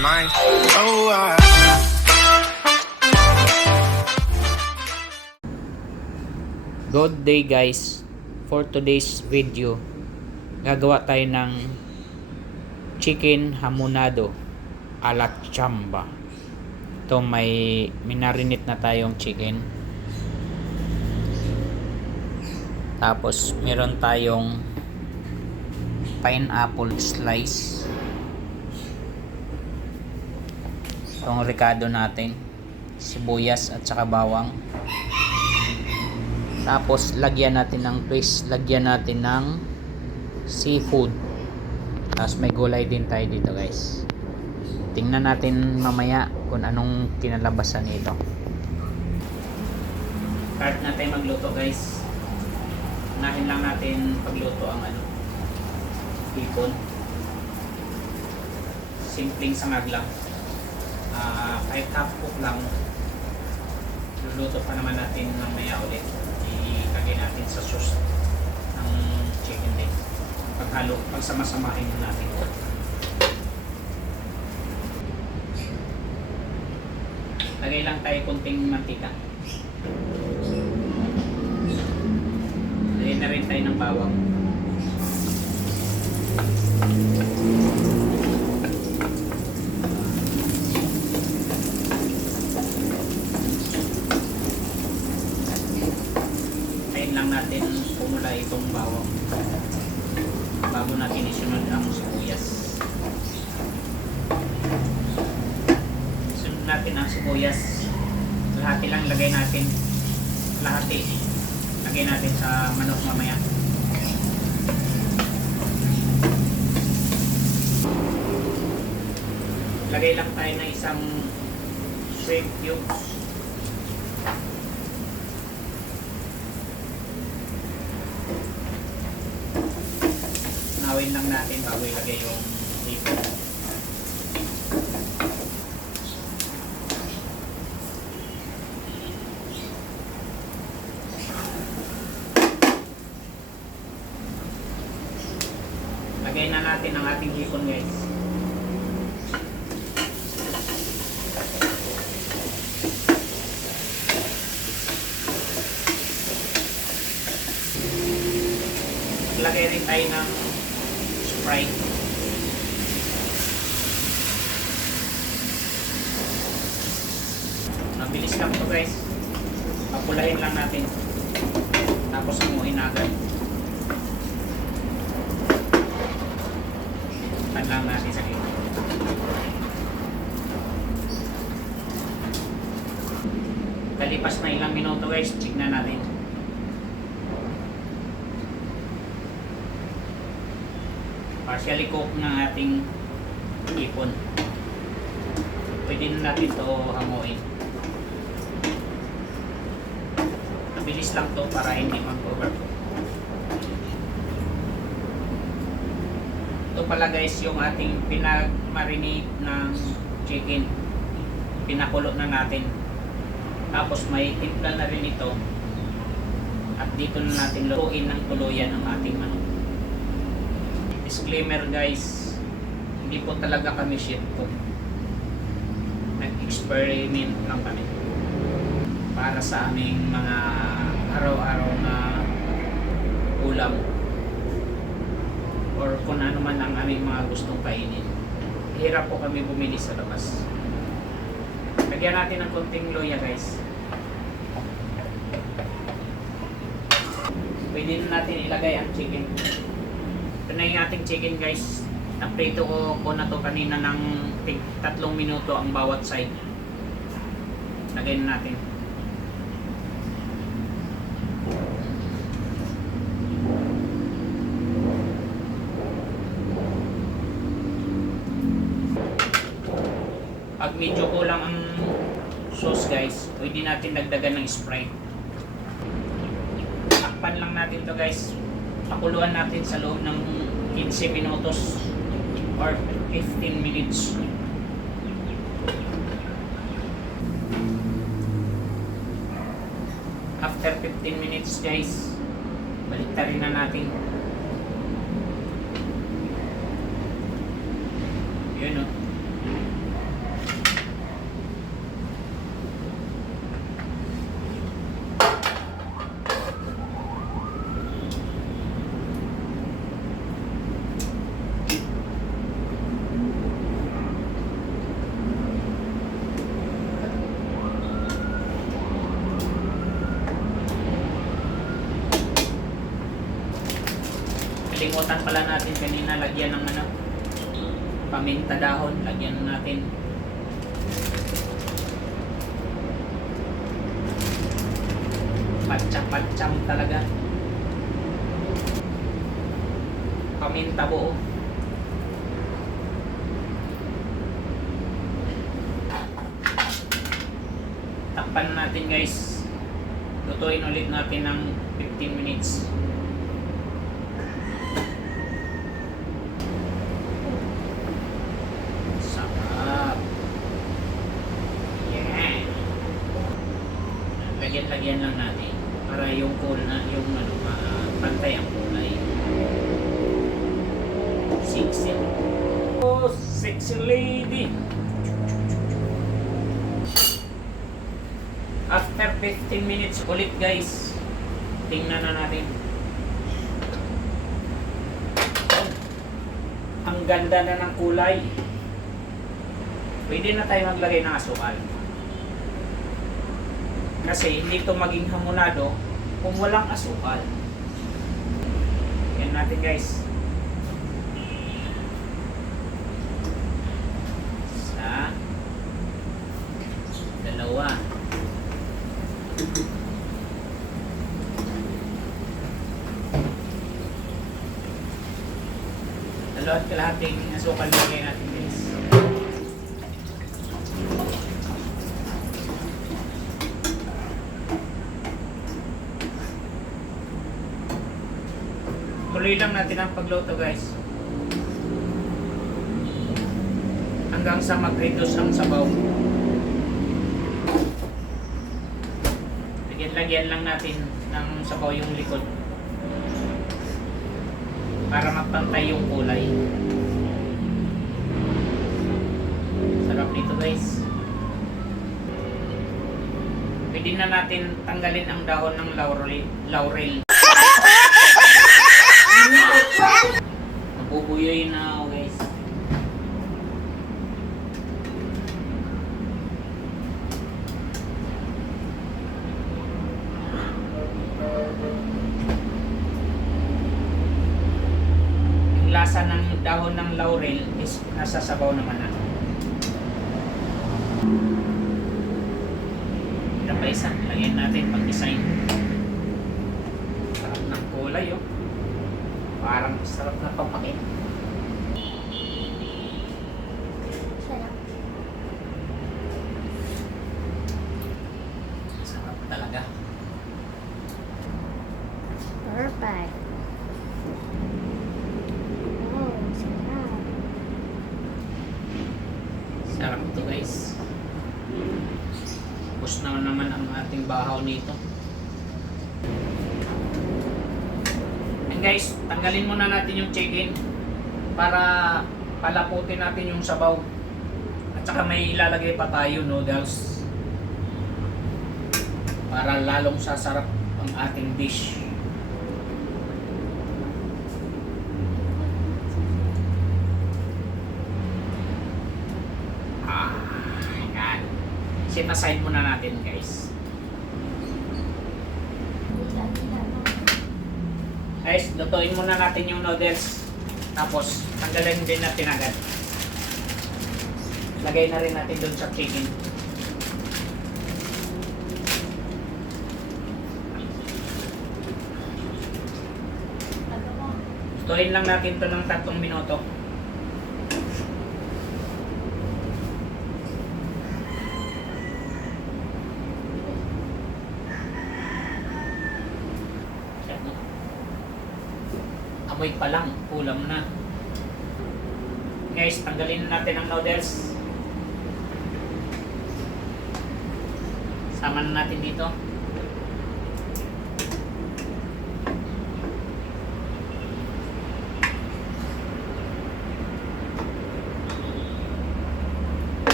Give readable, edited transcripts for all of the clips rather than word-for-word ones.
mind. Oh, Good day guys. For today's video, gagawa tayo ng chicken hamonado a la chamba. Ito may minarinate na tayong chicken. Tapos meron tayong pineapple slice. Itong ricado natin, sibuyas at saka bawang. Tapos lagyan natin ng twist, lagyan natin ng seafood. Tapos may gulay din tayo dito guys. Tingnan natin mamaya kung anong kinalabasan nito. Start natin magluto guys. Unahin lang natin pagluto ang hipon. Simpleng sangag lang. Kahit half cook lang. Luluto pa naman natin mamaya ulit. Ilagay natin sa sauce ng chicken din. Paghalo, pagsama-samahin natin. Lagay lang tayo kunting mantika. Lagay na rin tayo ng bawang. Lang natin pumula itong bawang bago natin isunod ang sibuyas. Sunod natin ang sibuyas, lahati lang lagay natin, lahati lagay natin sa manok mamaya. Lagay lang tayo ng isang shrimp cubes. Nawin lang natin bago ilagay yung hipon. Lagay na natin ang ating hipon guys. Lagay rin tayo ng Sprite. Mabilis lang to guys. Papulahin lang natin. Tapos hamuin agad. Pan lang natin sa gilid. Kalipas na ilang minuto guys, check na natin. Partially cook ng ating hipon. Pwede na natin ito hamuin. Mabilis lang to para hindi mag-overcook. Ito pala guys yung ating pinag-marinate ng chicken. Pinakulo na natin. Tapos may timpla na rin ito. At dito na natin lutuin ng tuluyan ang ating manok. Disclaimer guys, hindi po talaga kami chef cook. Nag-experiment lang kami para sa aming mga araw-araw na ulam or kung ano man ang aming mga gustong kainin. Hirap po kami bumili sa labas. Lagyan natin ng konting loya guys. Pwede na natin ilagay ang chicken. Ito na yung ating chicken guys. Naprito ko na to kanina ng 3 minuto ang bawat side. Lagay na natin. Pag medyo kulang ang sauce guys, pwede natin dagdagan ng Sprite. Takpan lang natin to guys. Pakuluan natin sa loob ng 15 minutos or 15 minutes. After 15 minutes guys, baliktarin na natin. Yun o. Nakalimutan pala natin kanina lagyan ng ano, paminta dahon. Lagyan natin. Patsyam-patsyam talaga. Paminta buo. Takpan natin guys. Lutuin ulit natin ng 15 minutes. Sarap. Yeah. Lagyan-lagyan lang natin para yung pantay ang kulay. Sexy. Oh, sexy lady. After 15 minutes ulit guys, tingnan na natin. Ang ganda na ng kulay. Pwede na tayo maglagay ng asukal. Kasi hindi ito maging hamonado kung walang asukal. Yan natin guys. Isa. Dalawa. Dalawat kalahating asukal lagay natin guys. Tuloy lang natin ang pagluto guys. Hanggang sa mag-reduce ang sabaw. Lagyan lang natin ng sabaw yung likod para magpantay yung kulay. Sarap nito guys. Pwede na natin tanggalin ang dahon ng laurel. Mabubuyoy na ako guys. Lasa ng dahon ng laurel is nasa sabaw naman na. Ito pa isa, lagyan natin pag-design. Sarap ng kulay oh. Parang sarap na pampakin. Sarap. Sarap talaga. Perfect. Oh, sarap. Sarap to guys. Tapos na naman ang ating bahaw nito. And guys, tanggalin muna natin yung chicken para palaputin natin yung sabaw. At saka may ilalagay pa tayo noodles para lalong sasarap ang ating dish. Set aside muna natin guys. Guys, lutuin muna natin yung noodles. Tapos, tanggalin din natin agad. Lagay na rin natin doon sa chicken. Lutuin lang natin ito ng 3 minuto. Amoy pa lang, ulam na. Guys, tanggalin natin ang noodles. Sama na natin dito.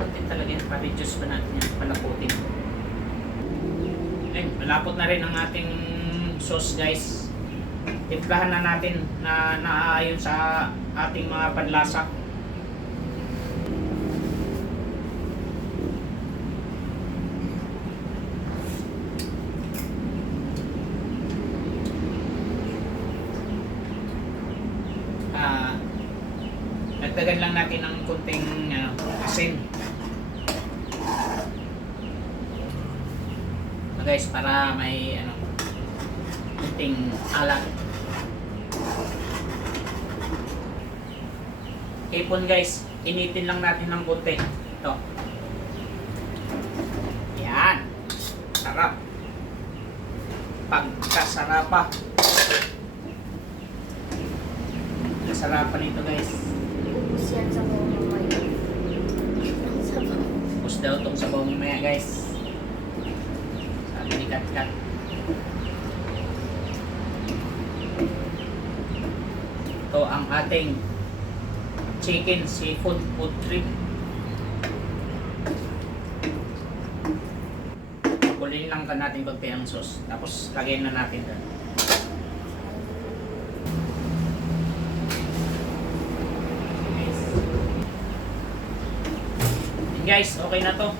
Pati talaga yung pa-reduce pa natin yan, palaputin. Ayun, malapot na rin ang ating sauce guys. Timplahan na natin na naaayon sa ating mga panlasa. dagdagan lang natin ng kunting asin. Guys, para may kunting alat. Hipon guys, initin lang natin ng konti. Ito. Yan. Sarap. Pagkasarapa. Kasarapan nito guys. Ubus yan sa buong mamaya. Ang sabaw. Ubus daw itong sabaw mamaya guys. Sabi ni Kat-Kat. Ito ang ating chicken seafood food trip. Kulin lang ka natin konti ang sauce. Tapos lagyan na natin doon. Guys, okay na to.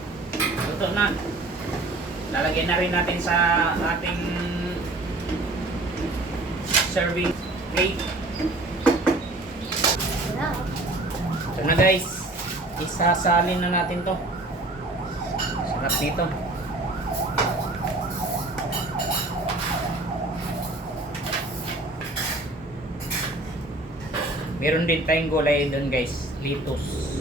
Luto na. Lalagyan na rin natin sa ating serving plate. Wala. Ito na guys. Isasalin na natin to. Sarap dito. Meron din tayong gulay doon guys. Lettuce.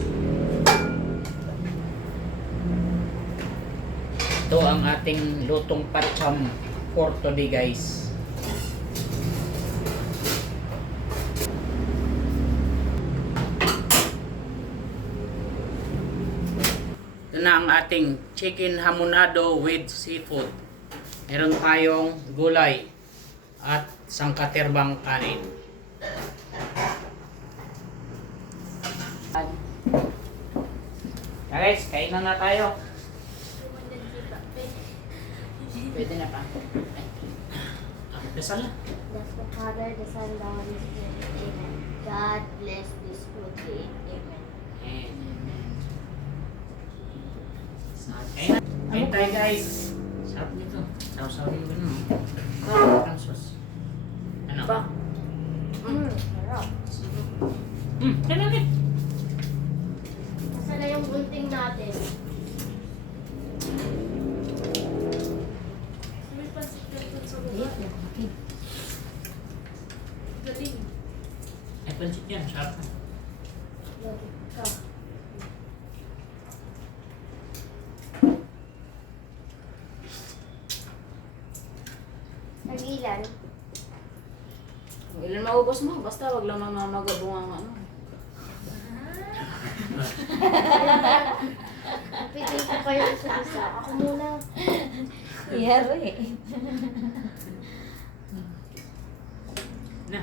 Ito ang ating lutong patcham for today guys. Ito na ang ating chicken hamonado with seafood. Meron tayong gulay at sangkaterbang kanin. Guys, kain na tayo. Pwede na pa. Dasal na. Bless the Father, the Son, the Holy Spirit. Amen. God bless this food. Amen. Amen. Kain na. Kain tayo guys. Sarap nito. Saw-sawin ko na. Ang sauce. Ano? Sarap. Yan lang eh. Nasaan na yung gunting natin? May pansit ka dun sa baba. Galing. Ay, pansit yan. Sarap na. Ka. Nagilan. Kung ilan maubos mo, basta wag lang mamamagabong ang ano. Pili ko kayo sa isa. Ako muna. Yari. Na.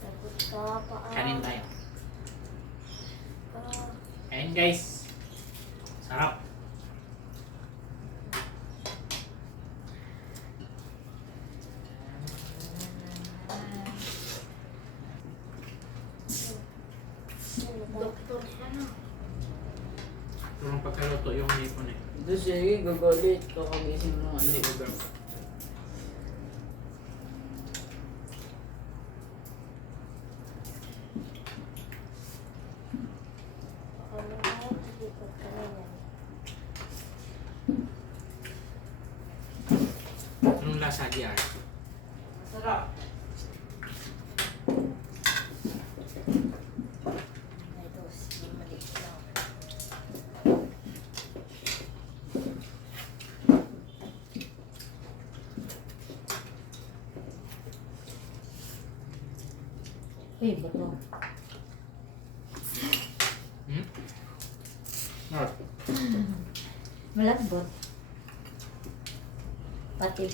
Takot ka pa. Kanin tayo. Kain guys. Sarap. Doktor ka na. Ang pagkaluto yung hipon eh. Ito siya, gagalit. Kakagising mo ang liver. Ano ba? Likod ka na yan. Anong lasa diyan? Masarap. Ito, sige, maliit lang. Uy, bato. Sarap. Malambot. Pati.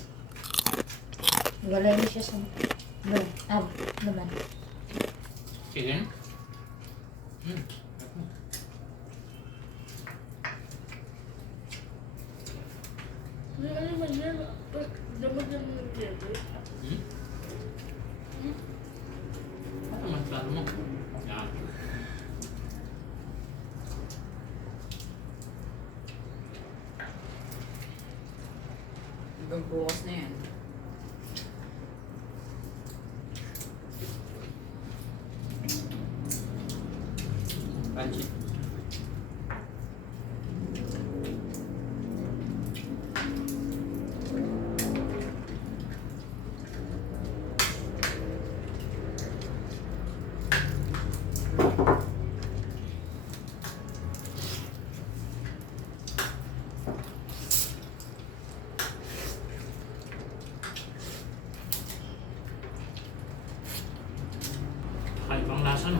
Galay mo siya sa laman. Chicken? Ano naman yan? Daman yan ng liver. Ano man plano mo? Yan. Hanggang bukas na yan. pansit. Ibang lasa, no?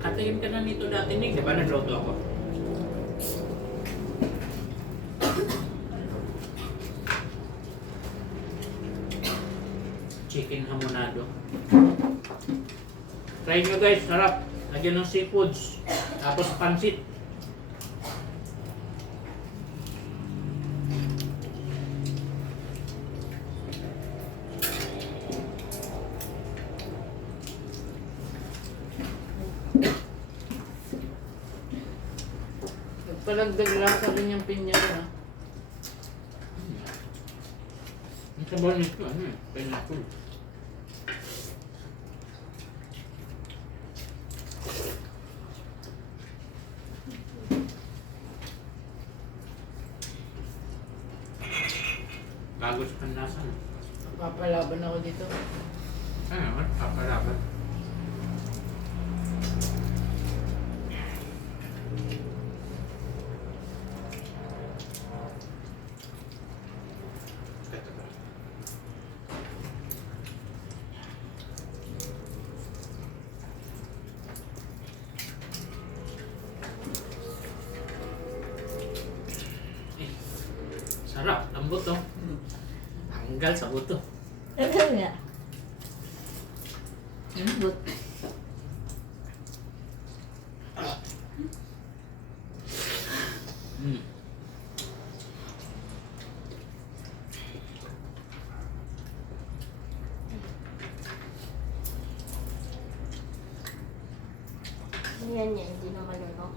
Katingin ka na nito dati, Nick. Di ba nagluto ako? Chicken hamonado. Try nyo guys, sarap. Lagyan ng seafoods. Tapos pansit. Palagdag lasa rin yung pinya na. Ang sabaw nito, ano eh? Pineapple. Bago sa panlasa, no? Papalaban ako dito. Ano naman? Papalaban. Ito ba? Sarap, lambot to. Tanggal sa buto. Ano nga? Lambot. Mm. Yan yan, hindi naman ano.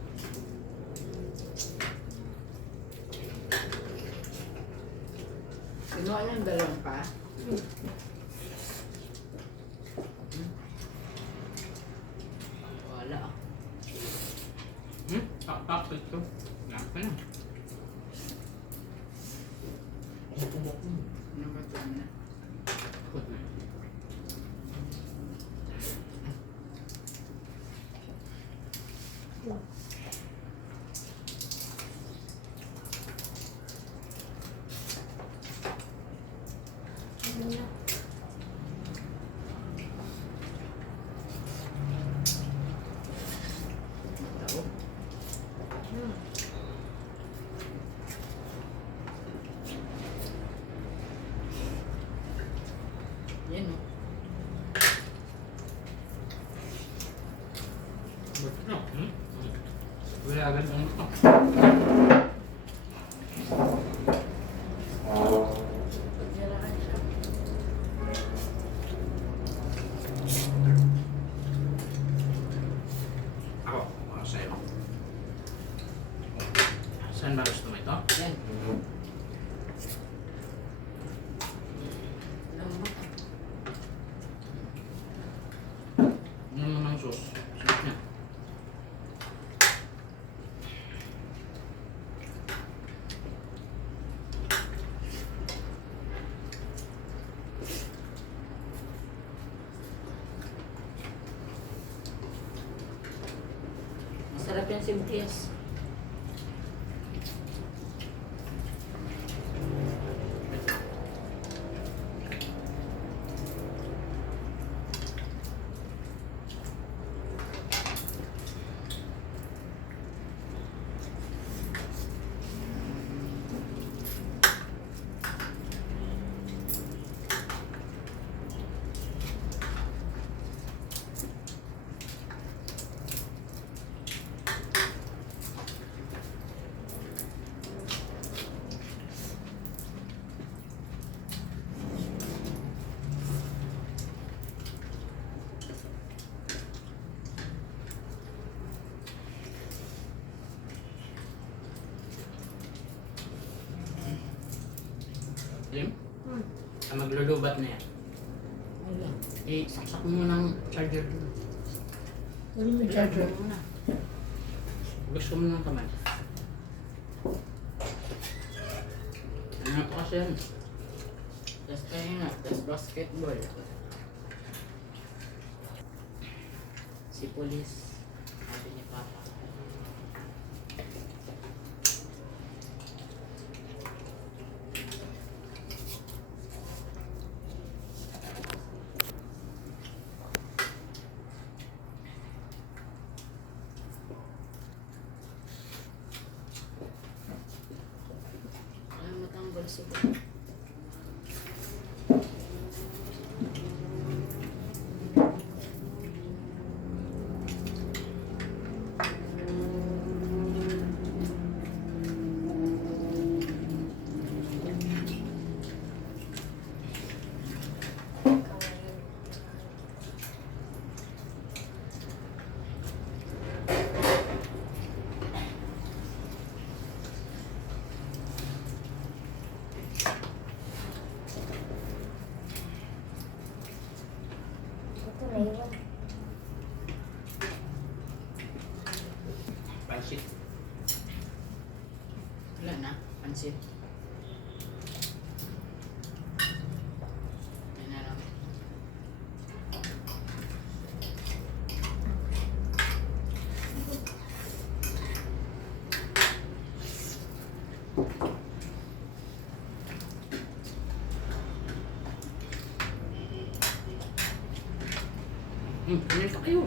Kinuha niya ang dalawang pa. Wala. Pak ito. Lapa na. Ano ba ito na? Put na. Ano na? Tao. Hmm. Yan o. Buti na. Wala agad ang ito. Pagyaraan siya. Ako, para sa'yo. Saan ba gusto mo ito? Yan. Lambot. Ano naman ang sauce? Sarap niya. Masarap yan sibuyas. Lim? Hmm. Maglulubat na yan. Wala. Saksak mo ng charger dun. Ano mo charger? Muna. Gusto mo ng kamay. Ano po kasi yan? Just pahinga, just basketball. Si Police, sabi ni Papa. Ay, matanggal siguro. Ito naiwan. Pansit. Wala na, pansit. Yan na lang. Ganyan pa kayo.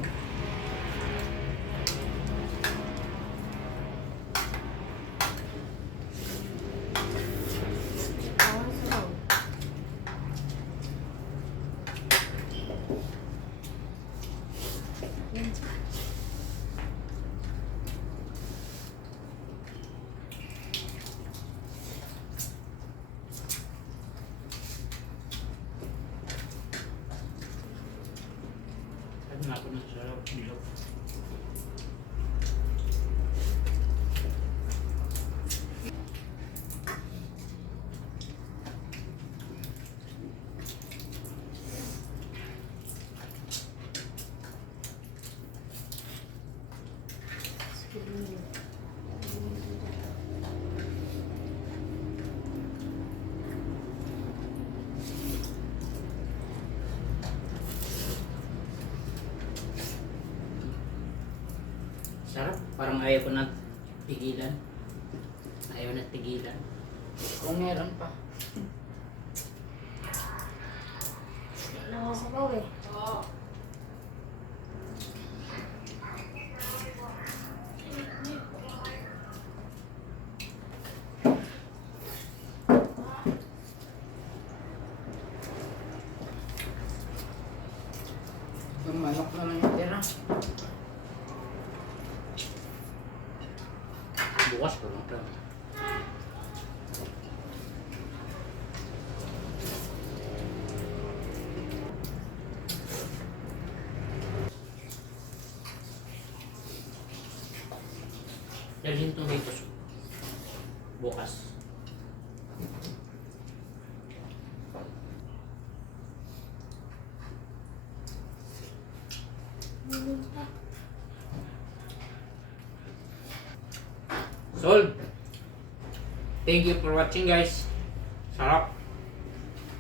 Parang sabaw. Sabi na ako ng sarap. Bilog. Sarap. Parang ayaw ko na tigilan. Ayaw na tigilan. Kung meron pa. Nakasabaw eh. Yung manok naman yung tira. Bukas ko lang ito. Dalhin tomato soup. Bukas. Sold. Thank you for watching, guys. Sarap.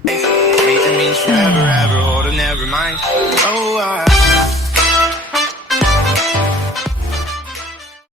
It means forever, ever, or never mind. Oh,